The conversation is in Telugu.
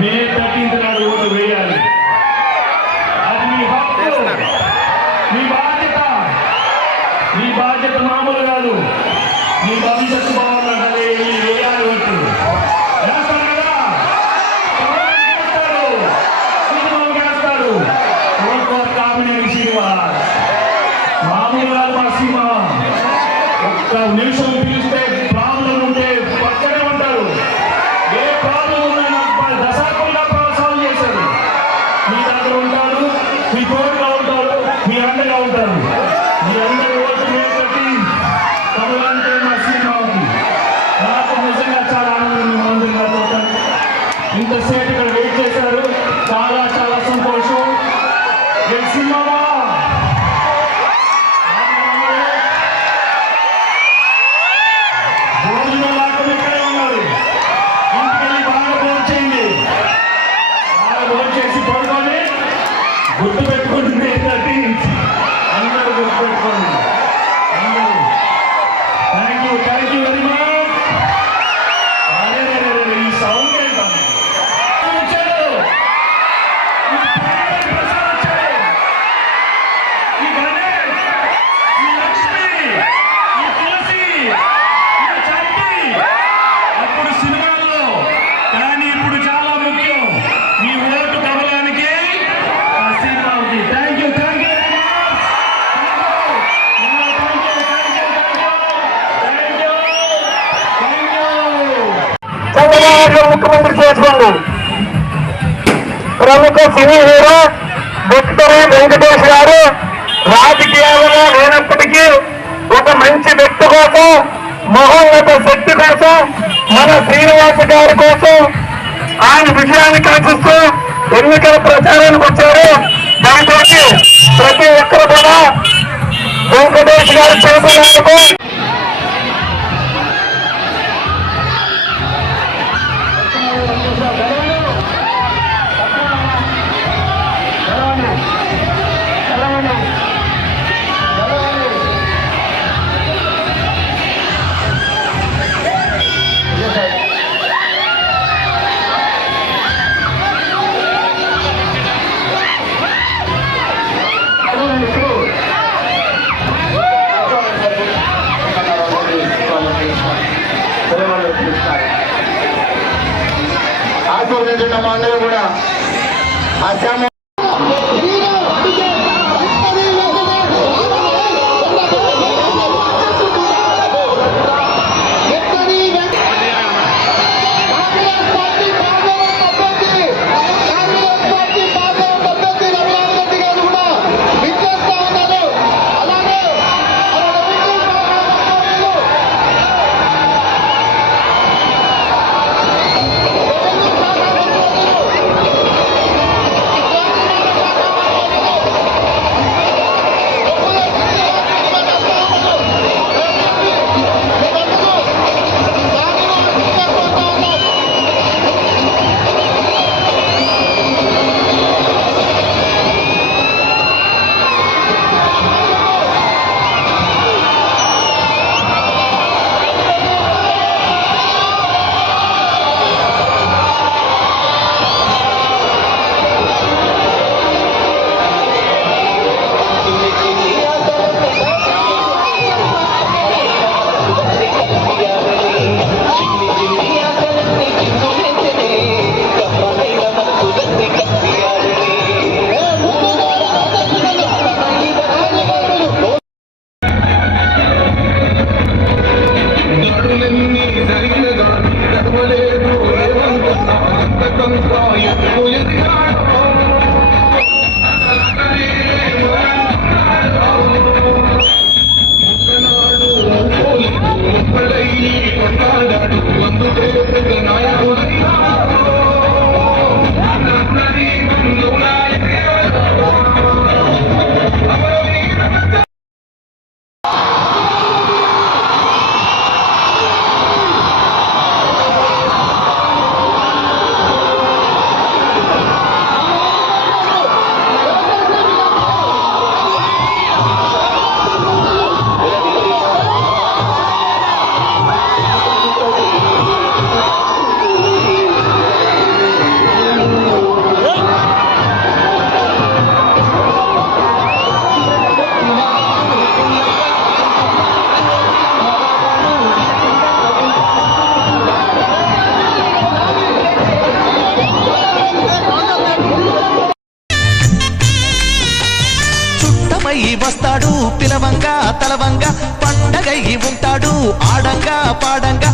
మే 13th నాడు ఓటు వేయాలి. అది మీ హక్కు, మీ బాధ్యత. మీ బాధ్యత మామూలు కాదు. మీ భవిష్యత్తు బాగుండాలి. వేయాలి ఓటు. వేస్తారు కదా, సినిమాలు వేస్తారు. కామినేని శ్రీనివాస్ మామూలు కాదు. మా సినిమా ఒక్క నిమిషం పిలిస్తే ప్రాబ్లం ఉంటే పక్కనే ఉంటారు. ఏ ప్రాబ్లం ఉన్నా నాకు దశాబ్దంగా సాల్వ్ చేశారు. మీ దగ్గర ఉంటారు, మీ తోడుగా ఉంటారు, మీ అండగా ఉంటారు. మీ అందరూ ఓటు కట్టి తమలంటే మా సినిమా ఉంది. నాకు నిజంగా చాలా ఆనందం. అందరితో ఇంతసేపు ఇక్కడ వెయిట్ చేశారు. చాలా చాలా సంతోషం. సినిమా గుర్తు పెట్టుకోండి. అందరూ గుర్తు పెట్టుకోండి. అందరూ థ్యాంక్ యూ వెరీ మచ్. ఈ సౌండ్ ఏంటండి? ఈ గణేష్, ఈ లక్ష్మి, ఈ తులసి, ఈ చంటి అప్పుడు సినిమాల్లో, కానీ ఇప్పుడు చాలా ముఖ్యం. మీ ఓటు కమలానికి ముఖ్యమంత్రి చేసుకోండి. ప్రముఖ సినీ హీరో డాక్టర్ వెంకటేష్ గారు రాజకీయాలలో లేనప్పటికీ ఒక మంచి వ్యక్తి కోసం, మహోన్నత శక్తి కోసం, మన శ్రీనివాస్ గారి కోసం ఆయన విజయాన్ని కాచిస్తూ ఎన్నికల ప్రచారానికి వచ్చారు. దాంతో ప్రతి ఒక్కరు కూడా వెంకటేష్ గారు చేసేందుకు ఆశీర్వదించిన మా అందరూ కూడా ఆ తలవంగా పండగ ఉంటాడు ఆడంగా పాడంగా